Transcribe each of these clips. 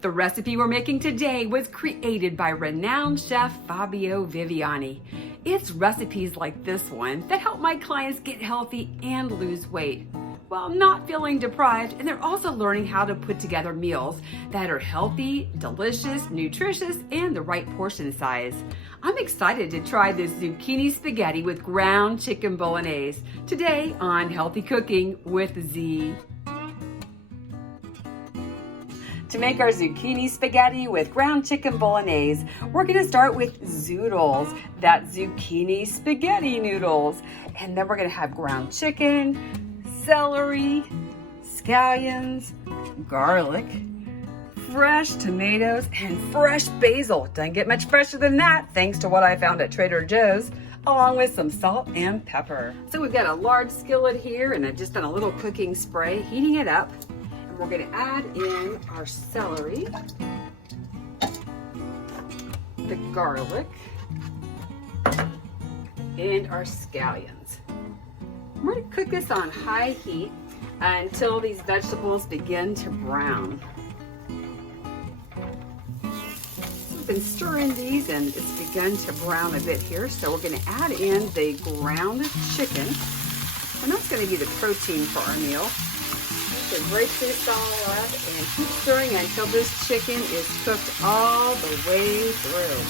The recipe we're making today was created by renowned chef Fabio Viviani. It's recipes like this one that help my clients get healthy and lose weight while not feeling deprived, and they're also learning how to put together meals that are healthy, delicious, nutritious, and the right portion size. I'm excited to try this zucchini spaghetti with ground chicken bolognese today on Healthy Cooking with Z. To make our zucchini spaghetti with ground chicken bolognese, we're gonna start with zoodles, that zucchini spaghetti noodles. And then we're gonna have ground chicken, celery, scallions, garlic, fresh tomatoes, and fresh basil. Doesn't get much fresher than that, thanks to what I found at Trader Joe's, along with some salt and pepper. So we've got a large skillet here, and I've just done a little cooking spray, heating it up. And we're gonna add in our celery, the garlic, and our scallions. We're going to cook this on high heat until these vegetables begin to brown. We've been stirring these and it's begun to brown a bit here, so we're going to add in the ground chicken, and that's going to be the protein for our meal. So break this all up and keep stirring until this chicken is cooked all the way through.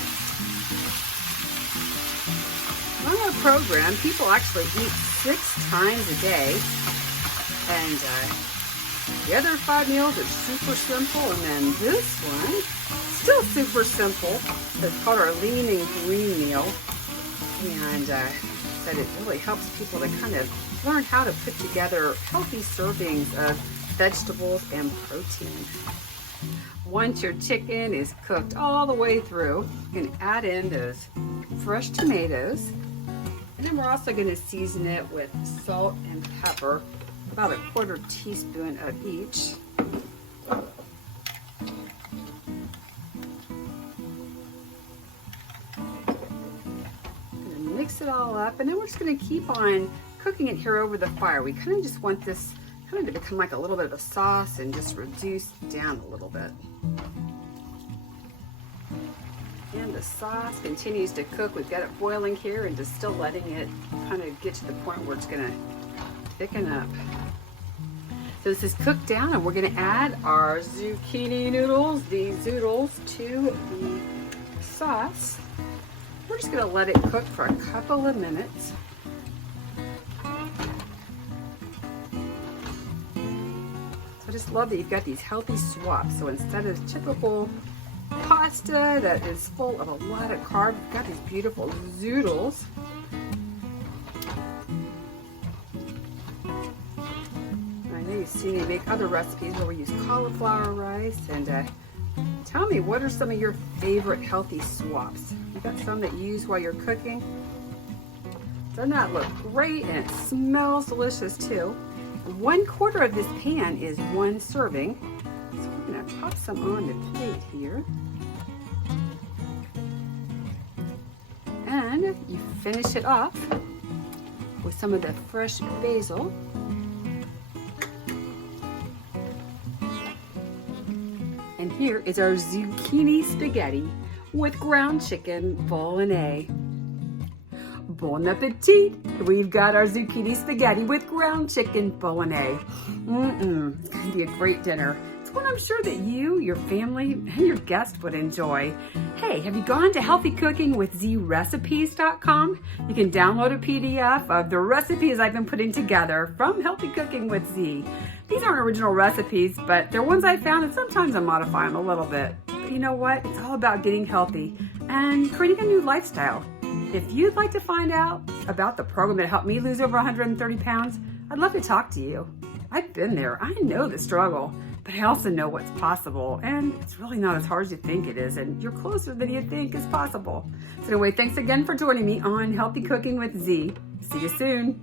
On our program, people actually eat 6 times a day, and the other 5 meals are super simple, and then this one, still super simple. It's called our lean and green meal, and that it really helps people to kind of learn how to put together healthy servings of vegetables and protein. Once your chicken is cooked all the way through, you can add in those fresh tomatoes. And then we're also going to season it with salt and pepper, about a 1/4 teaspoon of each. And mix it all up, and then we're just going to keep on cooking it here over the fire. We kind of just want this kind of to become like a little bit of a sauce and just reduce down a little bit. And the sauce continues to cook. We've got it boiling here and just still letting it kind of get to the point where it's gonna thicken up. So this is cooked down, and we're gonna add our zucchini noodles, these zoodles, to the sauce. We're just gonna let it cook for a couple of minutes. So I just love that you've got these healthy swaps. So instead of typical pasta that is full of a lot of carbs, we've got these beautiful zoodles. I know you've seen me make other recipes where we use cauliflower rice, and tell me, what are some of your favorite healthy swaps? You got some that you use while you're cooking? Doesn't that look great? And it smells delicious too. 1/4 of this pan is 1 serving. So we're gonna pop some on the plate here. And you finish it off with some of the fresh basil. And here is our zucchini spaghetti with ground chicken bolognese. Bon appetit! We've got our zucchini spaghetti with ground chicken bolognese. It's going to be a great dinner. It's one I'm sure that you, your family, and your guests would enjoy. Hey, have you gone to healthycookingwithzrecipes.com? You can download a PDF of the recipes I've been putting together from Healthy Cooking with Z. These aren't original recipes, but they're ones I found, and sometimes I modify them a little bit. But you know what? It's all about getting healthy and creating a new lifestyle. If you'd like to find out about the program that helped me lose over 130 pounds, I'd love to talk to you. I've been there. I know the struggle, but I also know what's possible, and it's really not as hard as you think it is, and you're closer than you think is possible. So anyway, thanks again for joining me on Healthy Cooking with Z. See you soon.